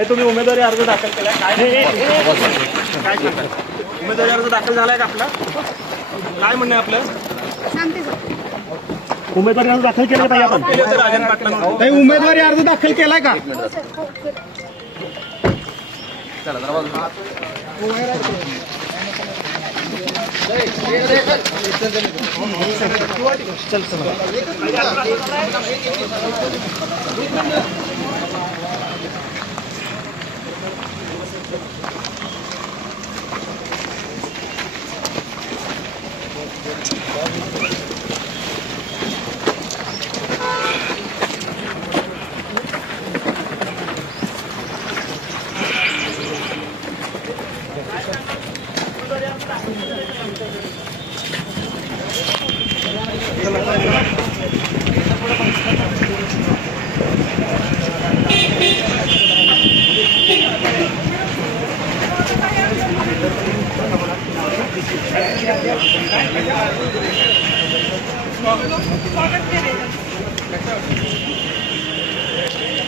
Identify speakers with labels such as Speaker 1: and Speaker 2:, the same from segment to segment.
Speaker 1: तुम्ही उमेदवारी अर्ज दाखल केलाय? काय उमेदवारी अर्ज दाखल झालाय का आपला? काय म्हणणं आहे आपलं?
Speaker 2: उमेदवारी अर्ज दाखल केला पाहिजे आपण. काही उमेदवारी अर्ज दाखल केलाय का?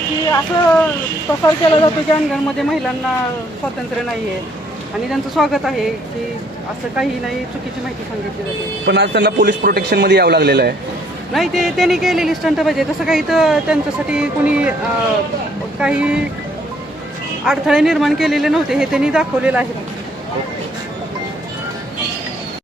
Speaker 3: की असं प्रसार केला जातो की अंगणमध्ये महिलांना स्वातंत्र्य नाही आहे आणि त्यांचं स्वागत आहे की असं काही नाही चुकीची माहिती सांगितली जाते.
Speaker 4: पण आज त्यांना पोलीस प्रोटेक्शनमध्ये यावं लागलेलं आहे.
Speaker 3: नाही ते त्यांनी केलेली स्टंट पाहिजे. तसं काही तर त्यांच्यासाठी कोणी काही अडथळे निर्माण केलेले नव्हते हे त्यांनी दाखवलेलं आहे.